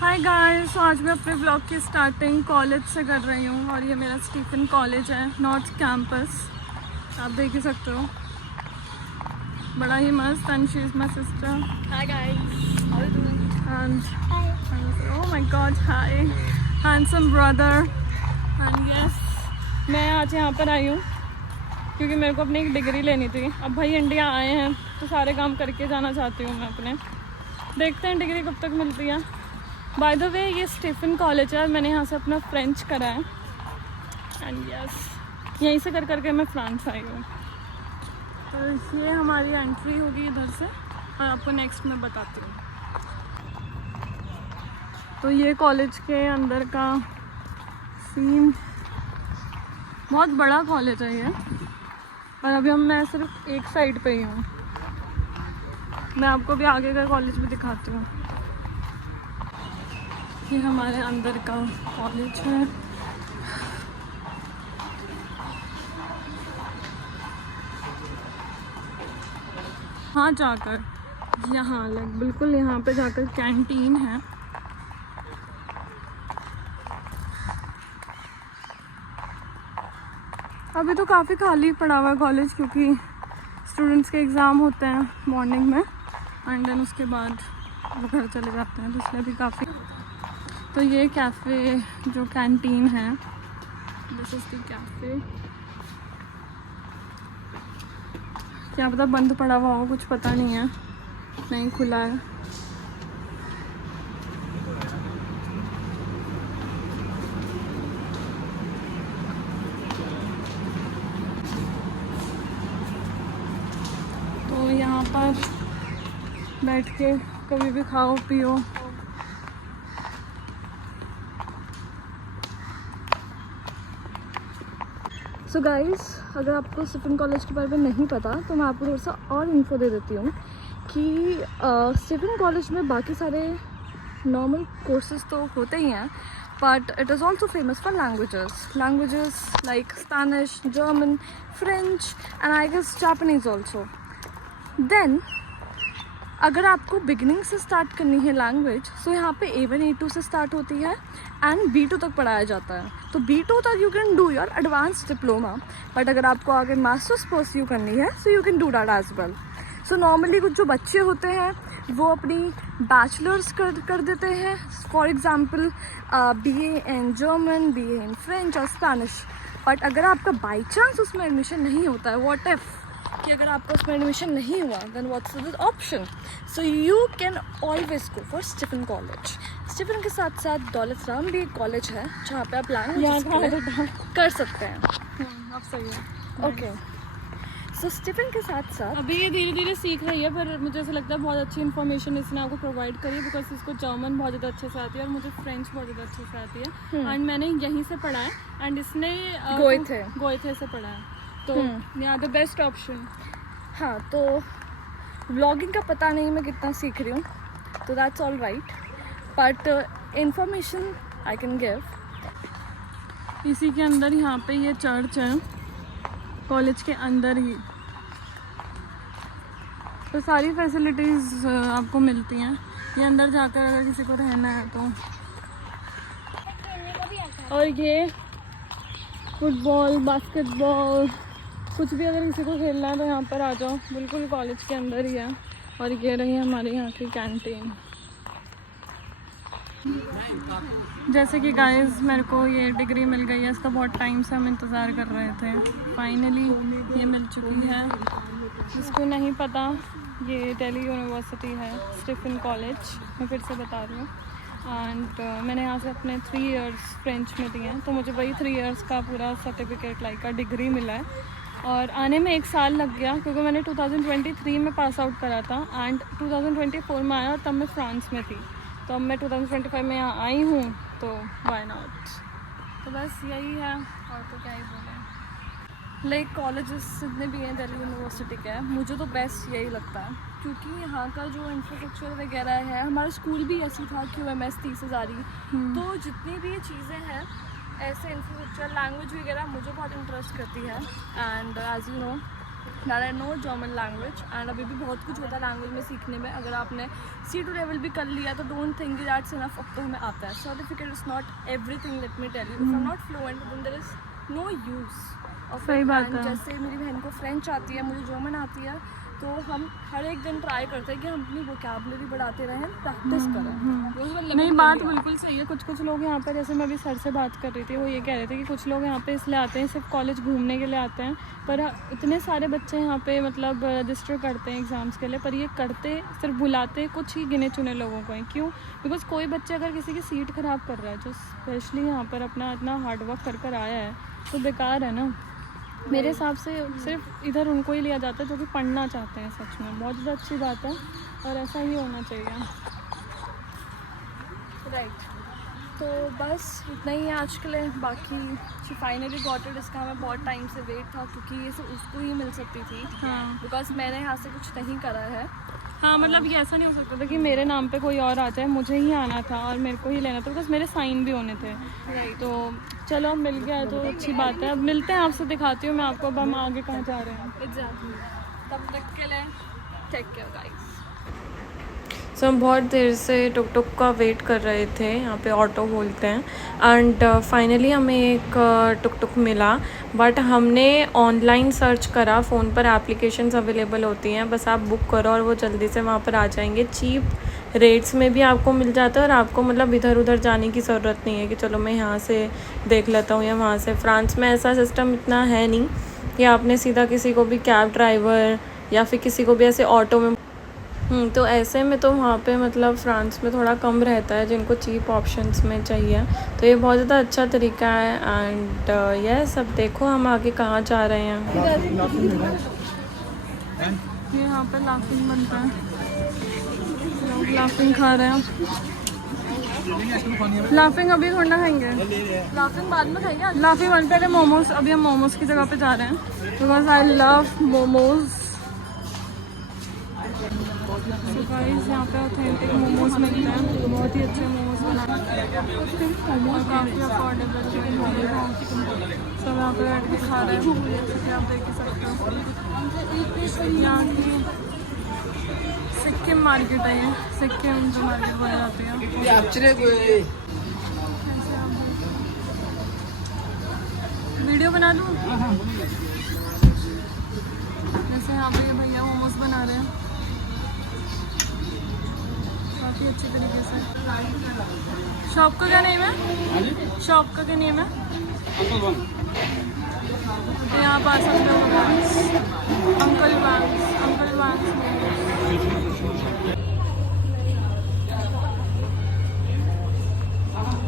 Hi guys, आज मैं अपने ब्लॉग की स्टार्टिंग कॉलेज से कर रही हूँ और ये मेरा स्टीफन कॉलेज है, नॉर्थ कैंपस। आप देख ही सकते हो, बड़ा ही मस्त। And she is my sister. Hi guys, how are you doing? And oh my God, hi handsome brother. And yes, मैं आज यहाँ पर आई हूँ क्योंकि मेरे को अपनी एक डिग्री लेनी थी। अब भाई इंडिया आए हैं तो सारे काम करके जाना चाहती हूँ मैं अपने। देखते हैं डिग्री कब तक मिलती है। बाय द वे, ये स्टीफन कॉलेज है और मैंने यहाँ से अपना फ्रेंच करा है। एंड यस, यहीं से कर करके मैं फ्रांस आई हूँ। तो ये हमारी एंट्री होगी इधर से और आपको नेक्स्ट मैं बताती हूँ। तो ये कॉलेज के अंदर का सीन, बहुत बड़ा कॉलेज है ये। और अभी मैं सिर्फ एक साइड पे ही हूँ। मैं आपको भी आगे का कॉलेज भी दिखाती हूँ। ये हमारे अंदर का कॉलेज है। हाँ, जाकर यहाँ बिल्कुल यहाँ पे जाकर कैंटीन है। अभी तो काफ़ी खाली पड़ा हुआ है कॉलेज, क्योंकि स्टूडेंट्स के एग्ज़ाम होते हैं मॉर्निंग में एंड देन उसके बाद वो घर चले जाते हैं, तो इसलिए भी काफ़ी। तो ये कैफ़े जो कैंटीन है, दिस इज़ द कैफ़े। क्या पता बंद पड़ा हुआ हो, कुछ पता नहीं है, नहीं खुला है। तो यहाँ पर बैठ के कभी भी खाओ पियो। सो गाइस, अगर आपको स्टीफन कॉलेज के बारे में नहीं पता तो मैं आपको थोड़ा सा और इन्फो दे देती हूँ कि स्टीफन कॉलेज में बाकी सारे नॉर्मल कोर्सेज तो होते ही हैं, but it is also famous for languages like Spanish, German, French and I guess Japanese also. Then अगर आपको बिगिनिंग से स्टार्ट करनी है लैंग्वेज, सो यहाँ पे A1 A2 से स्टार्ट होती है एंड B2 तक पढ़ाया जाता है। तो B2 तक you can do your advance diploma, but अगर आपको आगे मास्टर्स परस्यू करनी है so you can do that as well. So normally कुछ जो बच्चे होते हैं वो अपनी बैचलर्स कर देते हैं, for example BA in German, BA in French और स्पेनिश। बट अगर आपका बाई चांस उसमें एडमिशन नहीं होता है, व्हाट इफ कि अगर आपका उसमें एडमिशन नहीं हुआ, then what's the option? So you can always go for Stephen college. Stephen के साथ साथ दौलत राम भी एक कॉलेज है जहाँ पे आप लैंग्वेज कर सकते हैं। अब सही है, ओके। सो स्टीफन के साथ साथ अभी ये धीरे धीरे सीख रही है, पर मुझे ऐसा लगता है बहुत अच्छी इन्फॉर्मेशन इसने आपको प्रोवाइड करी है, बिकॉज इसको जर्मन बहुत ज़्यादा अच्छे से आती है और मुझे फ्रेंच बहुत ज़्यादा अच्छे से आती है। एंड मैंने यहीं से पढ़ा है एंड इसने गोएथे से पढ़ा है, तो यहाँ द बेस्ट ऑप्शन। हाँ, तो व्लॉगिंग का पता नहीं मैं कितना सीख रही हूँ, तो that's all right, but information I can give. इसी के अंदर यहाँ पे ये चर्च है, कॉलेज के अंदर ही। तो सारी फैसिलिटीज़ आपको मिलती हैं। ये अंदर जाकर अगर किसी को रहना है तो। और ये फुटबॉल, बास्केटबॉल, कुछ भी अगर किसी को खेलना है तो यहाँ पर आ जाओ, बिल्कुल कॉलेज के अंदर ही है। और ये रही हमारे यहाँ की कैंटीन। जैसे कि गाइस, मेरे को ये डिग्री मिल गई है, इसका बहुत टाइम से हम इंतज़ार कर रहे थे। फाइनली ये मिल चुकी है। जिसको नहीं पता, ये दिल्ली यूनिवर्सिटी है, स्टीफन कॉलेज, मैं फिर से बता रही हूँ। एंड मैंने यहाँ से अपने 3 इयर्स फ्रेंच में दिए हैं, तो मुझे वही 3 इयर्स का पूरा सर्टिफिकेट लाइक का डिग्री मिला है। और आने में 1 साल लग गया क्योंकि मैंने 2023 में पास आउट करा था एंड 2024 में आया और तब मैं फ्रांस में थी। तो अब मैं 2025 में यहाँ आई हूँ, तो व्हाई नॉट। तो बस यही है, और तो क्या ही बोलें। लाइक कॉलेजेस जितने भी हैं दिल्ली यूनिवर्सिटी के, मुझे तो बेस्ट यही लगता है क्योंकि यहाँ का जो इंफ्रास्ट्रक्चर वगैरह है, हमारा स्कूल भी ऐसी था QMS 30,000। तो जितनी भी ये चीज़ें हैं ऐसे इंफ्रास्ट्रक्चर, लैंग्वेज वगैरह मुझे बहुत इंटरेस्ट करती है। And as you know that I know German language and अभी भी बहुत कुछ होता है लैंग्वेज में सीखने में। अगर आपने C2 लेवल भी कर लिया तो डोंट थिंक दैट्स इनफ, अब तो हमें आता है। Certificate is not everything, let me tell you. If I am not fluent then there is no use. और सही बात है। जैसे मेरी बहन को फ्रेंच आती है, मुझे जर्मन आती है, तो हम हर एक दिन ट्राई करते हैं कि हम अपनी वोकैबुलरी बढ़ाते रहें, प्रैक्टिस करें। नहीं, बात बिल्कुल सही है। कुछ लोग यहाँ पे, जैसे मैं अभी सर से बात कर रही थी, वो ये कह रहे थे कि कुछ लोग यहाँ पे इसलिए आते हैं, सिर्फ कॉलेज घूमने के लिए आते हैं, पर इतने सारे बच्चे यहाँ पे मतलब रजिस्टर करते हैं एग्ज़ाम्स के लिए, पर ये करते सिर्फ बुलाते कुछ ही गिने चुने लोगों को हैं। क्यों? बिकॉज कोई बच्चे अगर किसी की सीट ख़राब कर रहा है, जो स्पेशली यहाँ पर अपना इतना हार्डवर्क कर कर आया है, तो बेकार है ना। मेरे हिसाब से सिर्फ इधर उनको ही लिया जाता है जो कि पढ़ना चाहते हैं। सच में बहुत ज़्यादा अच्छी बात है और ऐसा ही होना चाहिए। राइट, तो बस इतना ही है आज के लिए। बाकी शी फाइनली गॉट इट, इसका हमें बहुत टाइम से वेट था क्योंकि ये सब उसको ही मिल सकती थी। हाँ बिकॉज मैंने यहाँ से कुछ नहीं करा है। हाँ, मतलब ये ऐसा नहीं हो सकता था कि मेरे नाम पे कोई और आ जाए, मुझे ही आना था और मेरे को ही लेना था, बिकॉज मेरे साइन भी होने थे। तो चलो अब मिल गया है तो अच्छी बात है। अब मिलते हैं, आपसे दिखाती हूँ मैं आपको अब हम आगे कहाँ जा रहे हैं। एग्जैक्टली, तब तक के लिए टेक केयर गाइस। सो हम बहुत देर से टुक टुक का वेट कर रहे थे, यहाँ पे ऑटो बोलते हैं, एंड फाइनली हमें एक टुक टुक मिला। बट हमने ऑनलाइन सर्च करा, फ़ोन पर एप्लीकेशंस अवेलेबल होती हैं, बस आप बुक करो और वो जल्दी से वहाँ पर आ जाएंगे। चीप रेट्स में भी आपको मिल जाता है और आपको मतलब इधर उधर जाने की ज़रूरत नहीं है कि चलो मैं यहाँ से देख लेता हूँ या वहाँ से। फ्रांस में ऐसा सिस्टम इतना है नहीं कि आपने सीधा किसी को भी कैब ड्राइवर या फिर किसी को भी ऐसे ऑटो में तो ऐसे में तो वहाँ पे मतलब फ़्रांस में थोड़ा कम रहता है जिनको चीप ऑप्शंस में चाहिए। तो ये बहुत ज़्यादा अच्छा तरीका है। एंड ये सब देखो हम आगे कहाँ जा रहे हैं। ये यहाँ पे लाफिंग बनता है, लोग लाफिंग खा रहे हैं। लाफिंग अभी थोड़ा खाएंगे, लाफिंग बाद में खाएंगे। लाफिंग बन पहले मोमोज। अभी हम मोमोज की जगह पे जा रहे हैं because I love momos. So guys यहाँ पे ऑथेंटिक मोमोज मिलते हैं, बहुत ही अच्छे मोमोज बनाते हैं और काफ़ी अफोर्डेबल। सब यहाँ पे बैठ के खा रहे हैं, जैसे कि आप देख ही सकते हो। यहाँ की सिक्किम मार्केट है, ये सिक्किम जो मार्केट बनी जाती है। वीडियो बना लूँ? जैसे यहाँ पे ये भैया मोमोज बना रहे हैं काफ़ी अच्छे तरीके से। शॉप का क्या नेम है? शॉप का क्या नेम है? तो यहाँ पर आ सकते हो अंकल बैंक्स।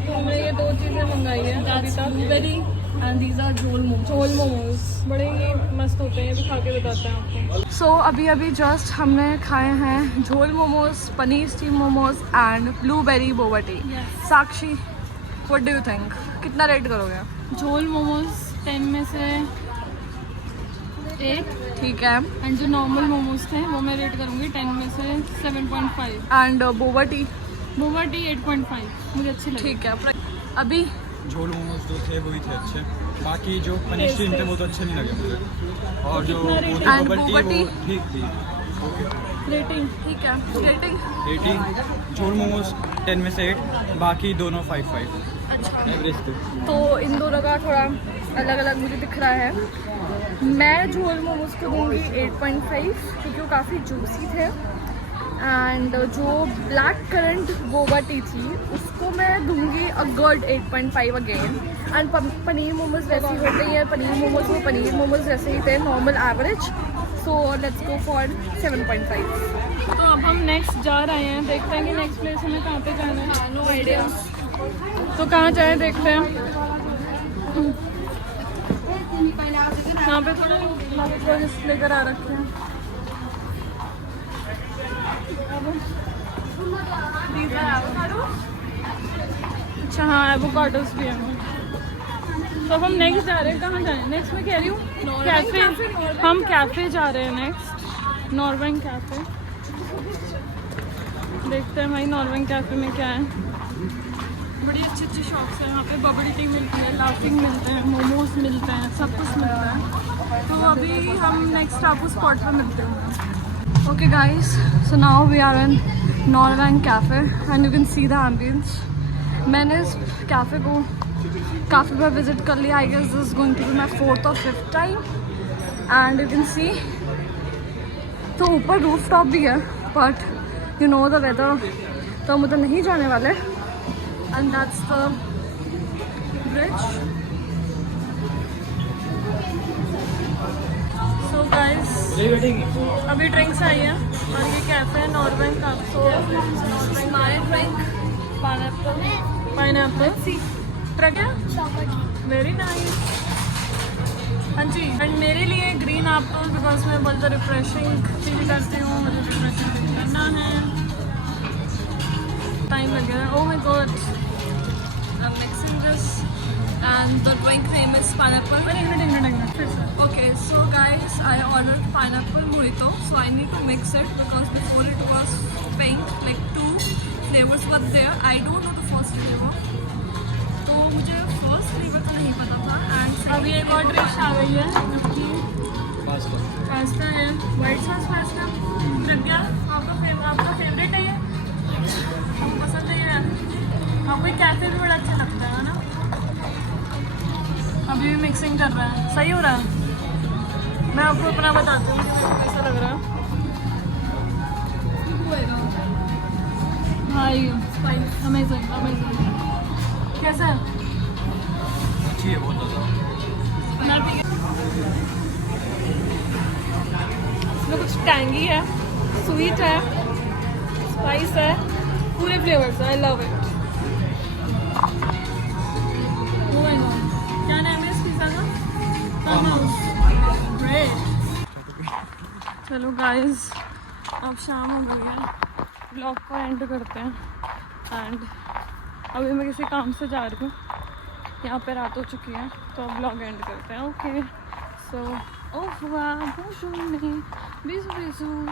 तो हमने ये दो चीज़ें मंगाई है अभी तक, ब्लूबेरी एंड दीज आर झोल मोमोज। बड़े ही मस्त होते हैं, ये भी खा के बताते हैं आपको। सो अभी जस्ट हमने खाए हैं झोल momos, paneer steam momos and blueberry boba tea. Sakshi, what do you think, कितना रेट करोगे? झोल मोमोज 10 में से 8, ठीक है। एंड जो नॉर्मल मोमोज थे वो मैं रेट करूँगी 10 में से 7.5। एंड बोबा टी 8.5 मुझे अच्छी लगी। ठीक है। अभी झोल मोमोज जो थे वही थे अच्छे, बाकी जो पनीर स्टीम थे वो तो अच्छे नहीं लगे मुझे, और जो बबल टी वो ठीक थी। रेटिंग ठीक है, रेटिंग झोल मोमोज 10 में से 8, बाकी दोनों 5 एवरेज थे। तो इन दोनों का थोड़ा अलग अलग मुझे दिख रहा है। मैं झोल मोमोज को दूँगी 8.5 क्योंकि वो काफ़ी जूसी थे। एंड जो ब्लैक करंट बोबा टी थी उसको मैं दूँगी a good 8.5 again. And paneer momos वैसे ही होते ही है, पनीर मोमोज वैसे ही थे, normal average. So let's go for 7.5। तो अब हम नेक्स्ट जा रहे हैं, देखते हैं कि नेक्स्ट प्लेस हमें कहाँ पे जाना है। No idea. तो कहाँ जाए देखते हैं। यहाँ पे थोड़े लेकर आ रखे हैं। अच्छा हाँ, एवोकाडोस भी हैं। तो हम नेक्स्ट जा रहे हैं, कहाँ जाएं? नेक्स्ट मैं कह रही हूँ कैफ़े। हम कैफ़े जा रहे हैं नेक्स्ट, नॉर्वेन कैफ़े। देखते हैं भाई नॉर्वेन कैफ़े में क्या है। बड़ी अच्छी अच्छी शॉप्स हैं यहाँ पे। बबल टी मिलती है, लाफिंग मिलते हैं, मोमोज मिलते हैं, सब कुछ मिलता है। तो अभी हम नेक्स्ट आपको स्पॉट पर मिलते हैं। Okay guys, so now we are in Norwang cafe and you can see the ambience. मैंने इस कैफ़े पर विजिट कर लिया। I guess this is going to be my 4th or 5th time and you can see तो ऊपर roof top भी है, but you know the weather, तो हम उधर नहीं जाने वाले। And that's the bridge. So guys अभी ड्रिंक्स आई हैं और ये कैफ़े है Norwang cafe. My drink pineapple truck है, वेरी नाइस। हाँ जी, एंड मेरे लिए ग्रीन एप्पल बिकॉज मैं बहुत रिफ्रेशिंग फील करती हूँ, मुझे रिफ्रेशिंग फील करना है। टाइम लगेगा। Oh my God, I'm mixing this and the drink name is pineapple. फिर से। Okay, so guys, I ordered pineapple mojito. So I need to mix it because before it was pink, like 2 flavors were there. I don't know the first flavor. तो मुझे first flavor तो नहीं पता था and अभी एक और dish आ गई है, पास्ता है, वाइट सॉस पास्ता। प्रज्ञा आपका फेवरेट है ये, आपको पसंद है ये? आपको ये कैफ़े भी बड़ा अच्छा लगता है ना? अभी भी मिक्सिंग कर रहा है, सही हो रहा है। मैं आपको अपना बताती हूँ कि मेरे को कैसा लग रहा है। भाई अमेजिंग अमेजिंग, कैसा है? अच्छी है बहुत ज़्यादा। इसमें कुछ टैंगी है, स्वीट है, स्पाइस है, पूरे फ्लेवर्स है। I love it. क्या नाम है इस पिज़्ज़ा का? ग्रेट। चलो गाइस, अब शाम हो गई है, ब्लॉग को एंड करते हैं। एंड अभी मैं किसी काम से जा रही हूँ, यहाँ पे रात हो चुकी है, तो अब ब्लॉग एंड करते हैं। ओके, सो ओह वाह, bonjour, bisous bisous।